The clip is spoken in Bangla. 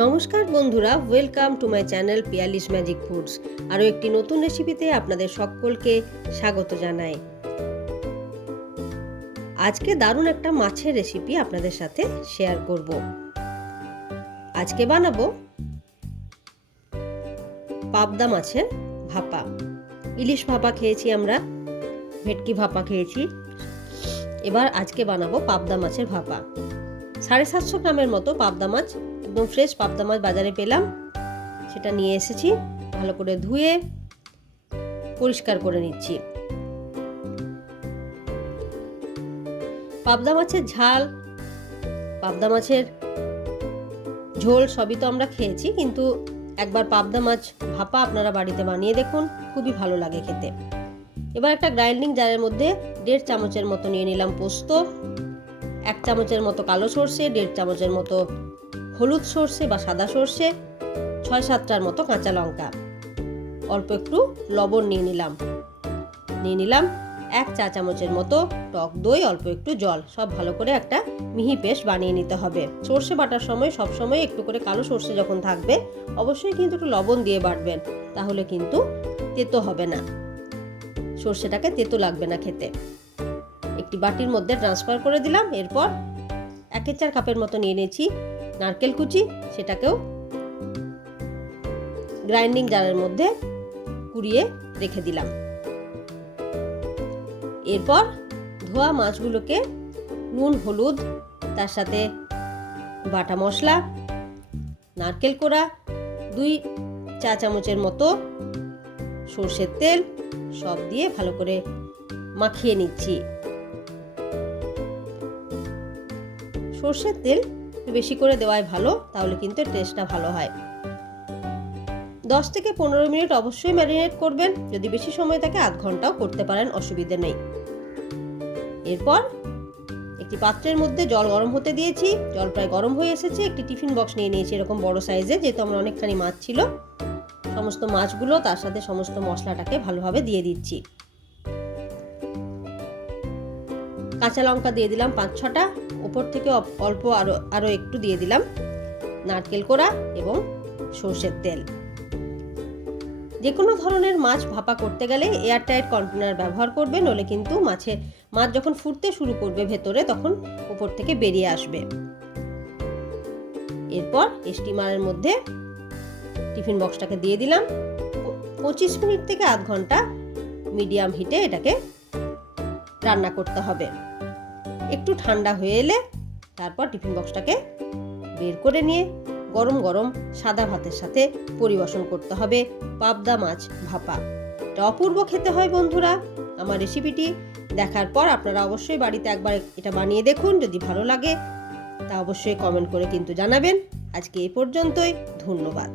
নমস্কার বন্ধুরা, welcome to my channel Piyali's magic foods. আরও একটি নতুন রেসিপিতে আপনাদের সকলকে স্বাগত জানাই। আজকে দারুণ একটা মাছের রেসিপি আপনাদের সাথে শেয়ার করব। আজকে বানাবো পাবদা মাছের ভাপা। ইলিশ ভাপা খেয়েছি আমরা, ভেটকি ভাপা খেয়েছি, এবার আজকে বানাবো পাবদা মাছের ভাপা। 750 গ্রামের মতো পাবদা মাছ, একদম ফ্রেশ পাবদা মাছ বাজারে পেলাম, সেটা নিয়ে এসেছি। ভালো করে ধুয়ে পরিষ্কার করে নিচ্ছি। পাবদা মাছের ঝাল, পাবদা মাছের ঝোল সবই তো আমরা খেয়েছি, কিন্তু একবার পাবদা মাছ ভাপা আপনারা বাড়িতে বানিয়ে দেখুন, খুবই ভালো লাগে খেতে। এবার একটা গ্রাইন্ডিং জারের মধ্যে 1.5 চামচের মতো নিয়ে নিলাম পোস্ত, 1 চামচের মতো কালো সর্ষে, 1.5 চামচের মতো হলুদ সর্ষে বা সাদা সর্ষে, 6-7টার মতো কাঁচা লঙ্কা, অল্প একটু লবণ নিয়ে নিলাম 1 চা চামচের মতো টক দই, অল্প একটু জল, সব ভালো করে একটা মিহি পেস্ট বানিয়ে নিতে হবে। সর্ষে বাটার সময় সবসময় একটু করে কালো সর্ষে যখন থাকবে অবশ্যই কিন্তু একটু লবণ দিয়ে বাটবেন, তাহলে কিন্তু তেতো হবে না, সর্ষেটাকে তেতো লাগবে না খেতে। একটি বাটির মধ্যে ট্রান্সফার করে দিলাম। এরপর 1/4 কাপের মতো নিয়ে নিয়েছি নারকেল কুচি, সেটাকেও গ্রাইন্ডিং জারের মধ্যে কুড়িয়ে রেখে দিলাম। এরপর ধোয়া মাছগুলোকে নুন হলুদ, তার সাথে বাটা মশলা, নারকেল কোড়া, 2 চা চামচের মতো সর্ষের তেল সব দিয়ে ভালো করে মাখিয়ে নিচ্ছি। সর্ষের তেল একটু বেশি করে দেওয়াই ভালো, তাহলে কিন্তু টেস্টটা ভালো হয়। 10 থেকে 15 মিনিট অবশ্যই ম্যারিনেট করবেন, যদি বেশি সময় থাকে আধ ঘন্টাও করতে পারেন, অসুবিধে নেই। এরপর একটি পাত্রের মধ্যে জল গরম হতে দিয়েছি, জল প্রায় গরম হয়ে এসেছে। একটি টিফিন বক্স নিয়ে নিয়েছি এরকম বড় সাইজে, যেহেতু আমার অনেকখানি মাছ ছিল। সমস্ত মাছগুলো তার সাথে সমস্ত মশলাটাকে ভালোভাবে দিয়ে দিচ্ছি। কাঁচা লঙ্কা দিয়ে দিলাম 5-6টা, উপর থেকে অল্প আরও একটু দিয়ে দিলাম নারকেল কোড়া এবং সর্ষের তেল। যে কোনো ধরনের মাছ ভাপা করতে গেলে এয়ারটাইট কন্টেনার ব্যবহার করবে, নলে কিন্তু মাছ যখন ফুটতে শুরু করবে ভেতরে, তখন উপর থেকে বেরিয়ে আসবে। এরপর স্টিমারের মধ্যে টিফিন বক্সটাকে দিয়ে দিলাম। 25 মিনিট থেকে আধ ঘন্টা মিডিয়াম হিটে এটাকে রান্না করতে হবে। একটু ঠান্ডা হয়ে এলে তারপর টিফিন বক্সটাকে বের করে নিয়ে গরম গরম সাদা ভাতের সাথে পরিবেশন করতে হবে পাবদা মাছ ভাপা। এটা অপূর্ব খেতে হয় বন্ধুরা। আমার রেসিপিটি দেখার পর আপনারা অবশ্যই বাড়িতে একবার এটা বানিয়ে দেখুন, যদি ভালো লাগে তা অবশ্যই কমেন্ট করে কিন্তু জানাবেন। আজকে এই পর্যন্তই, ধন্যবাদ।